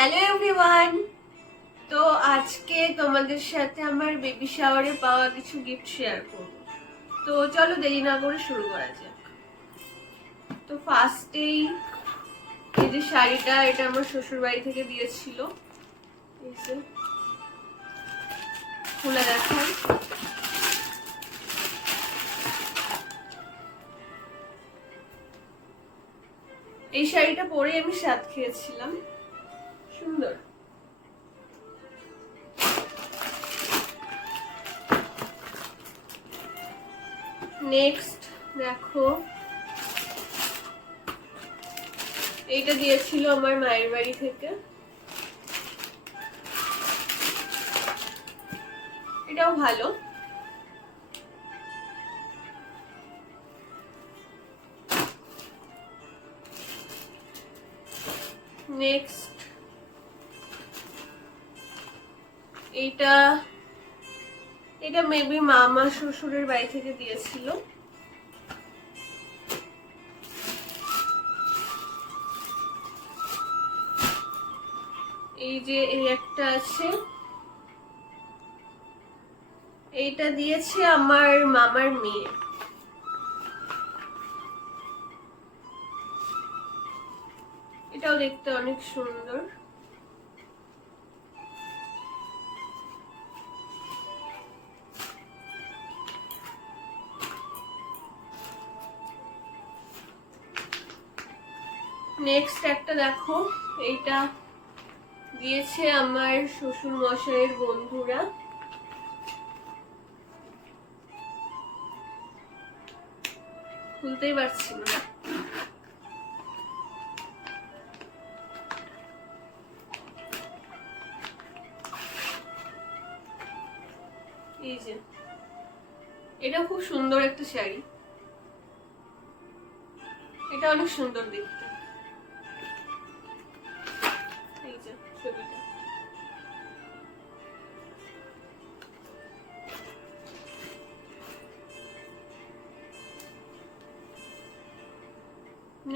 Hello everyone. তো আজকে তোমাদের সাথে আমার বেবি শাওয়ারে পাওয়া কিছু গিফট শেয়ার করব। তো চলো দেরি না করে শুরু করা যাক। তো ফার্স্টেই এই যে শাড়িটা, এটা আমার শ্বশুর বাড়ি থেকে দিয়েছিল। এই যে খুলে দেখাই। এই শাড়িটা পরে আমি স্বাদ খেয়েছিলাম, সুন্দর। নেক্সট দেখো, এইটা দিয়েছিল আমার মায়ের বাড়ি থেকে। এটাও ভালো। নেক্সট এটা এটা মেবি মামা শ্বশুরের বাড়ি থেকে দিয়েছিল। এই যে এই একটা আছে, এইটা দিয়েছে আমার মামার মেয়ে। এটাও দেখতে অনেক সুন্দর। নেক্সট একটা দেখো, এইটা দিয়েছে আমার শ্বশুর মশাইয়ের বন্ধুরা। খুলতেই পারছি না। এই যে এটা খুব সুন্দর একটা শাড়ি, এটা অনেক সুন্দর দেখতে। এই যে ছবিটা।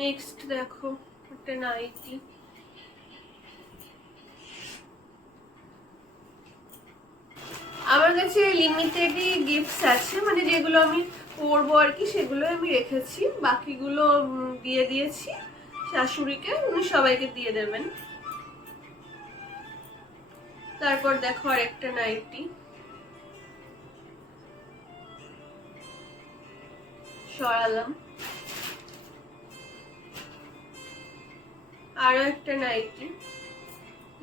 নেক্সট দেখো একটা নাইটি। আমার কাছে লিমিটেডই গিফটস আছে, মানে যেগুলো আমি পরবো আর কি সেগুলো আমি রেখেছি, বাকিগুলো দিয়ে দিয়েছি শাশুড়িকে, উনি সবাইকে দিয়ে দেবেন। তারপর দেখো আর একটা নাইটি, সরালাম। আরো একটা নাইটি।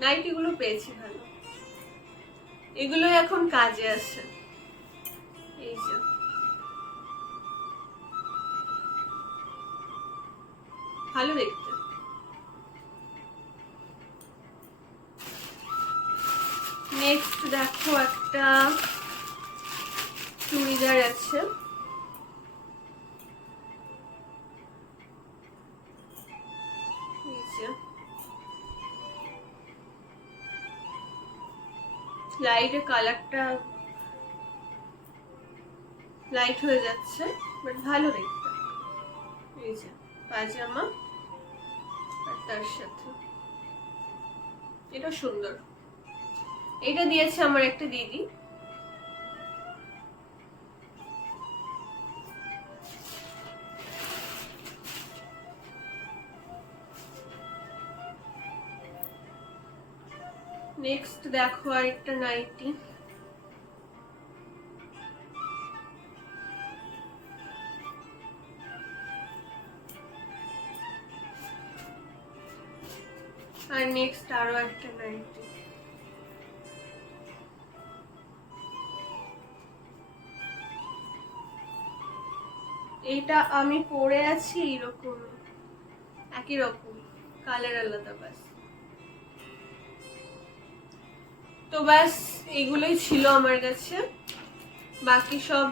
নাইটি গুলো পেয়েছি ভালো, এগুলো এখন কাজে আসে। এই যে ভালো দেখতে। নেক্সট দেখো একটা চুড়িদার আছে, লাইটের কালারটা লাইট হয়ে যাচ্ছে, বাট ভালো দেখতে। এই যে পাজামা আর তার সাথে এটা সুন্দর। এটা দিয়েছে আমার একটা দিদি। নেক্সট দেখো আর একটা নাইটি, আর নেক্সট আরো একটা নাইটি। এইটা আমি পরে আছি এরকম, একই রকম কালার আলাদা বাস। তো বাস এগুলোই ছিল আমার কাছে, বাকি সব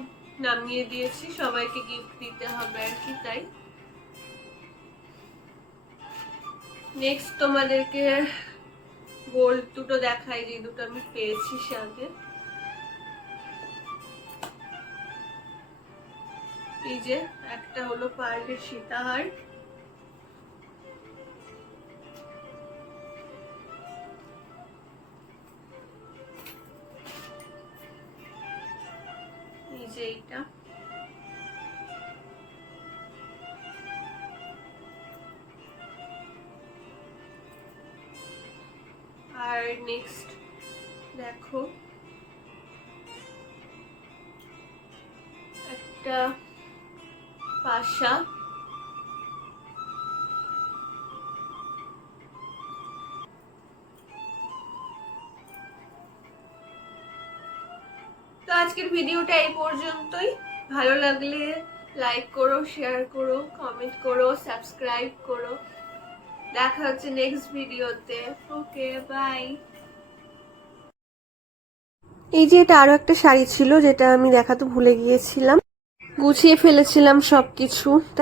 নামিয়ে দিয়েছি, সবাইকে গিফট দিতে হবে আর কি, তাই। নেক্সট তোমাদেরকে গোল্ড দুটো দেখাই, যে দুটো আমি পেয়েছি সাথে। এই যে একটা হলো পার্লের সীতাহার, হচ্ছে এইটা। আর নেক্সট দেখো একটা পাশা, তো আজকের ভিডিওটা এই পর্যন্তই। ভালো লাগলে লাইক করো, শেয়ার করো, কমেন্ট করো, সাবস্ক্রাইব করো। দেখা হচ্ছে নেক্সট ভিডিওতে। ওকে, বাই। এই যে এটা আরো একটা শাড়ি ছিল যেটা আমি দেখাতে ভুলে গিয়েছিলাম, গুছিয়ে ফেলেছিলাম সবকিছু।